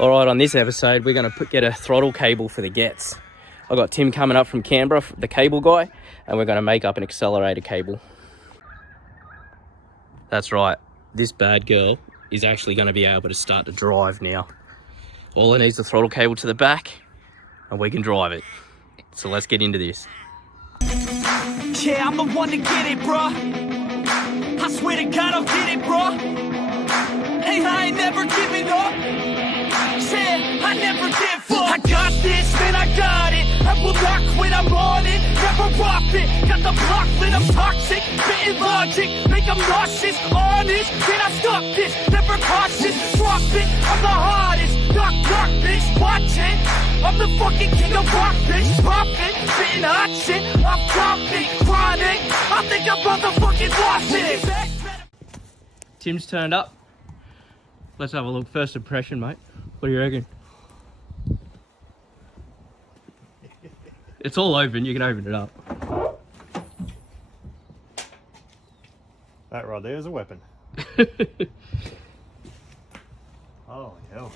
All right, on this episode, we're going to get a throttle cable for the Getz. I've got Tim coming up from Canberra, the cable guy, and we're going to make up an accelerator cable. That's right. This bad girl is actually going to be able to start to drive now. All it needs is the throttle cable to the back, and we can drive it. So let's get into this. Yeah, I'm the one to get it, bro. I swear to God, I'll get it, bro. Hey, I ain't never giving up. Yeah, I never give up. I got this, man, I got it. I will not quit, I'm on it. Never rock it. Got the block lit, I'm toxic. Spitting logic, make them nauseous. Honest, can I stop this? Never cautious, drop it. I'm the hardest. Knock, knock, bitch, watch it. I'm the fucking king of rock, bitch. Pop it, spitting hot shit. I'm topic, chronic. I think I'm motherfucking lost it. Tim's turned up. Let's have a look. First impression, mate. What do you reckon? It's all open, you can open it up. That right there is a weapon. Holy hell.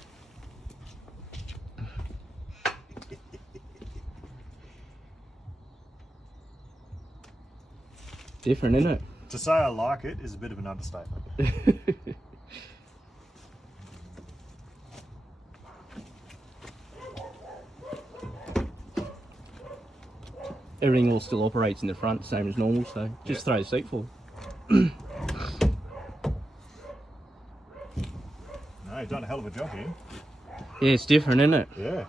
Different, isn't it? To say I like it is a bit of an understatement. Everything all still operates in the front, same as normal, so just throw the seat forward. No, you've done a hell of a job here. Yeah, it's different, isn't it? Yeah.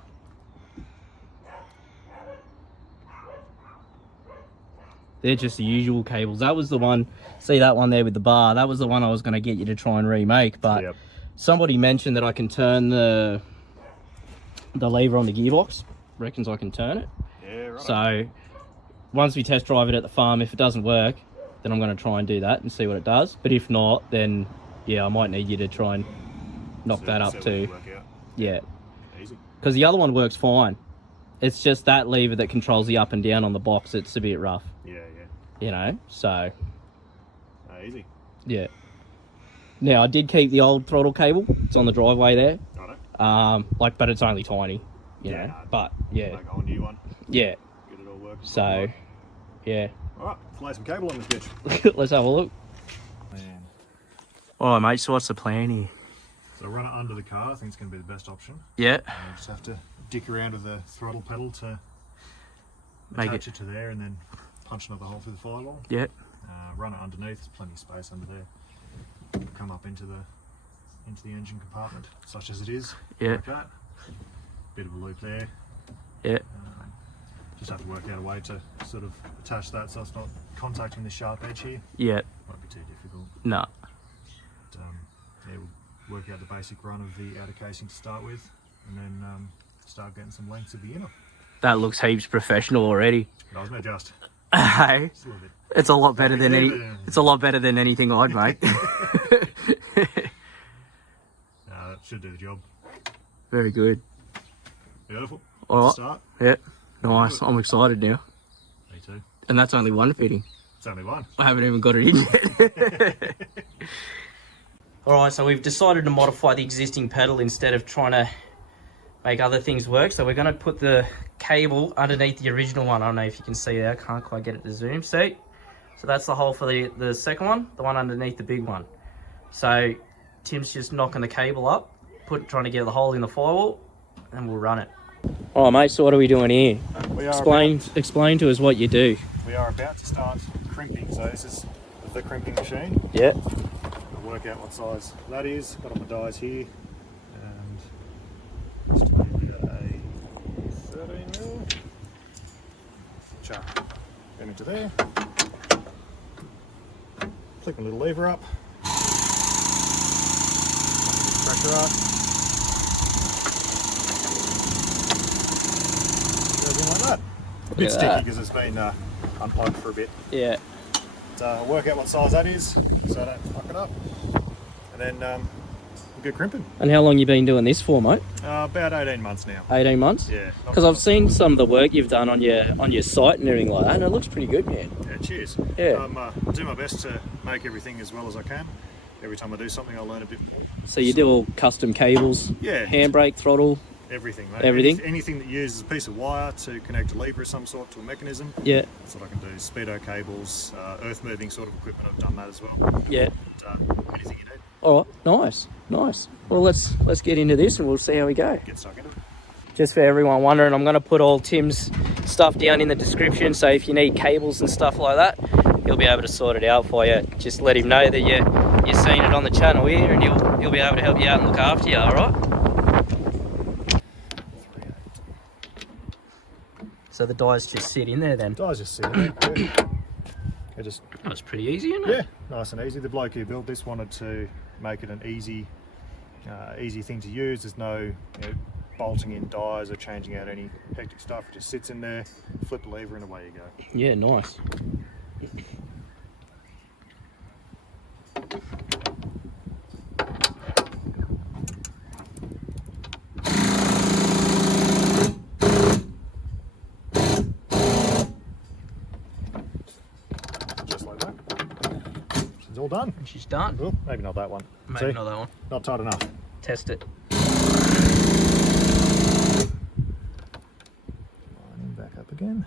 They're just the usual cables. That was the one, see that one there with the bar, that was the one I was going to get you to try and remake, but somebody mentioned that I can turn the lever on the gearbox. Reckons I can turn it. Yeah, right. So once we test drive it at the farm, if it doesn't work, then I'm going to try and do that and see what it does. But if not, then yeah, I might need you to try and knock that up too. Yeah. Easy. Because the other one works fine. It's just that lever that controls the up and down on the box. It's a bit rough. Yeah. You know, so. Easy. Yeah. Now I did keep the old throttle cable. It's on the driveway there. Righto. But it's only tiny. You know. No, but yeah. Make a whole new one. Yeah. Get it all working. So, yeah. Alright, lay some cable on this bitch. Let's have a look. Man. Alright, mate, so what's the plan here? So run it under the car, I think it's going to be the best option. Yeah. Just have to dick around with the throttle pedal to attach it to there and then punch another hole through the firewall. Yeah. Run it underneath, there's plenty of space under there. Come up into the engine compartment, such as it is. Yeah. Like that. Bit of a loop there. Yeah. Just have to work out a way to sort of attach that so it's not contacting the sharp edge here. Yeah. Won't be too difficult. No. But, yeah, we'll work out the basic run of the outer casing to start with, and then start getting some lengths of the inner. That looks heaps professional already. That was no just. Hey. Just a little bit. It's a lot better than it's a lot better than anything I'd make. That should do the job. Very good. Beautiful. All right. Start. Yeah. Nice. I'm excited now. Me too. And that's only one fitting. It's only one. I haven't even got it in yet. Alright, so we've decided to modify the existing pedal instead of trying to make other things work. So we're going to put the cable underneath the original one. I don't know if you can see there. I can't quite get it to zoom. See? So that's the hole for the second one, the one underneath the big one. So Tim's just knocking the cable up, trying to get the hole in the firewall, and we'll run it. Alright mate, so what are we doing here? Explain to us what you do. We are about to start crimping. So this is the crimping machine. Yeah. I'll work out what size that is. Got all my dies here. And just maybe a 13mm. Chuck them into there. Flick a little lever up. Pressure up. Everything like that. A bit sticky because it's been unplugged for a bit. Yeah. But, work out what size that is so I don't fuck it up. And then we'll get crimping. And how long you been doing this for, mate? About 18 months now. 18 months? Yeah. Because I've seen some of the work you've done on your site and everything like that, and it looks pretty good, man. Yeah, cheers. Yeah. I do my best to make everything as well as I can. every time I do something, I learn a bit more. So you do all custom cables, Yeah, handbrake, throttle, everything, mate. everything? Anything that uses a piece of wire to connect a lever of some sort to a mechanism. Yeah, That's what I can do. Speedo cables, earth moving sort of equipment, I've done that as well. yeah. But, anything you need, All right, nice. Well, let's get into this and we'll see how we go. get stuck into it. Just for everyone wondering, I'm going to put all Tim's stuff down in the description, so if you need cables and stuff like that, he'll be able to sort it out for you. Just let him know that you're seeing it on the channel here, and he'll be able to help you out and look after you, alright? So the dies just sit in there then? Dies just sitting there. Yeah. That's pretty easy, isn't it? Yeah, nice and easy. The bloke who built this wanted to make it an easy thing to use. There's no bolting in dies or changing out any hectic stuff. It just sits in there, flip the lever and away you go. Yeah, nice. Just like that. She's all done. She's done. Oh, maybe not that one. Maybe See? not that one. Not tight enough. Test it. Lining back up again.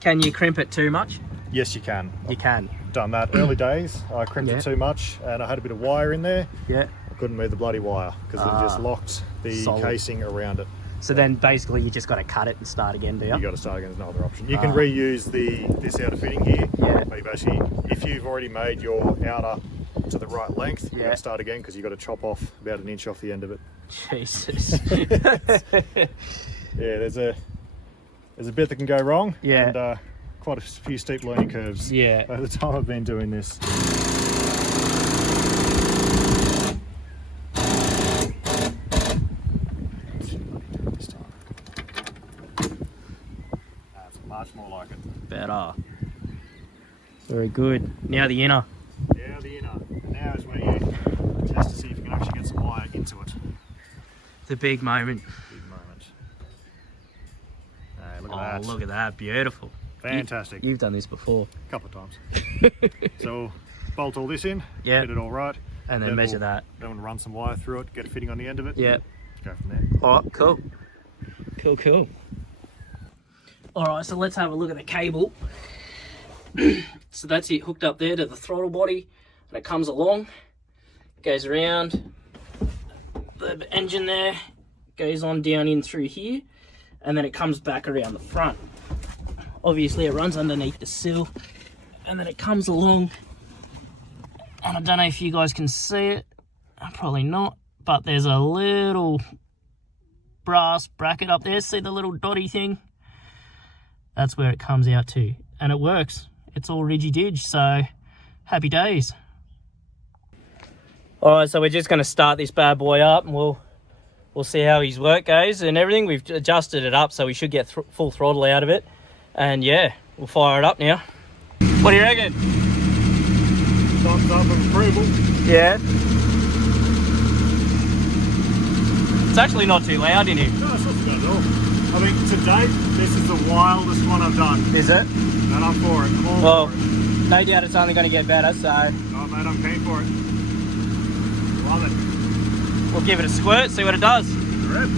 Can you crimp it too much? Yes, you can. You can. Done that early days. I crimped it too much and I had a bit of wire in there. Yeah. I couldn't move the bloody wire because it just locked the Solid. casing around it. So then basically you just got to cut it and start again, do you? You got to start again. There's no other option. You can reuse this outer fitting here. Yeah. But you basically, if you've already made your outer to the right length, you've got Yeah. to start again because you've got to chop off about 1 inch off the end of it. Jesus. Yeah, there's a bit that can go wrong. Yeah. And quite a few steep learning curves. Yeah. By the time I've been doing this. That's much more like it. Better. Very good. Now the inner. Yeah, the inner. Now is where you test to see if you can actually get some wire into it. The big moment. Big moment. Hey, look at that. Look at that. Beautiful. Fantastic. You've done this before. A couple of times. So bolt all this in, Yeah. get it all right. And then measure we'll, that. Then we'll run some wire through it, get a fitting on the end of it. Yeah. Go from there. Alright, cool. Cool. Alright, so let's have a look at the cable. So that's it hooked up there to the throttle body, and it comes along, goes around the engine there, goes on down in through here, and then it comes back around the front. Obviously it runs underneath the sill, and then it comes along, and I don't know if you guys can see it, probably not, but there's a little brass bracket up there. See the little dotty thing? That's where it comes out to, and it works. It's all ridgy-dig, so happy days. All right, so we're just going to start this bad boy up, and we'll see how his work goes and everything. We've adjusted it up, so we should get full throttle out of it. And yeah, we'll fire it up now. What do you reckon? Thumbs up of approval. Yeah. It's actually not too loud in here. No, it's not too bad at all. I mean, to date, this is the wildest one I've done. Is it? And I'm for it. I'm all Well, for it. no doubt it's only going to get better, so Oh, mate, I'm keen for it. Love it. we'll give it a squirt, see what it does. Rip.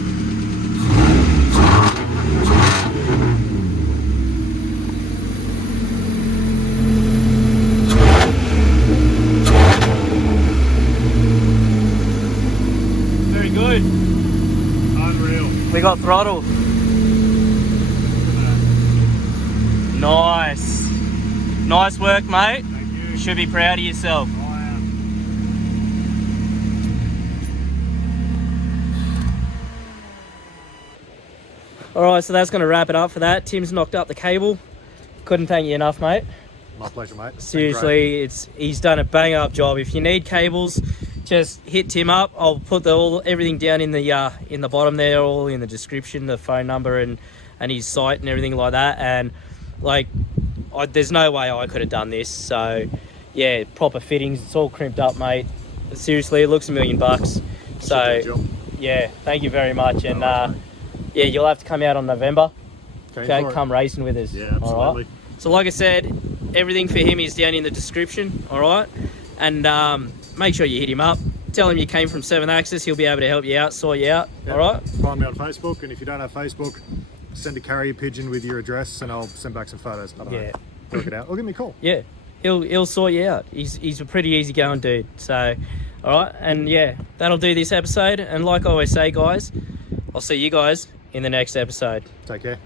Very good. Unreal. We got throttle. Nice. Nice work, mate. Thank you. You should be proud of yourself. I am. Alright, so that's going to wrap it up for that. Tim's knocked up the cable. Couldn't thank you enough, mate. My pleasure, mate. It's been great. Seriously, he's done a bang up job. If you need cables, just hit Tim up. I'll put everything down in the bottom there, all in the description, the phone number and his site and everything like that. And like, there's no way I could have done this. So yeah, proper fittings. It's all crimped up, mate. Seriously, it looks $1 million. So yeah, thank you very much. And yeah, you'll have to come out on November. Okay, come racing with us. Yeah, absolutely. All right. So like I said, everything for him is down in the description, all right? And make sure you hit him up. Tell him you came from 7th Axis. He'll be able to help you out, sort you out, all right? Find me on Facebook, and if you don't have Facebook, send a carrier pigeon with your address and I'll send back some photos. I don't know. Work it out. Or give me a call. Yeah, he'll sort you out. He's a pretty easygoing dude. So, all right, and yeah, that'll do this episode. And like I always say, guys, I'll see you guys in the next episode. Take care.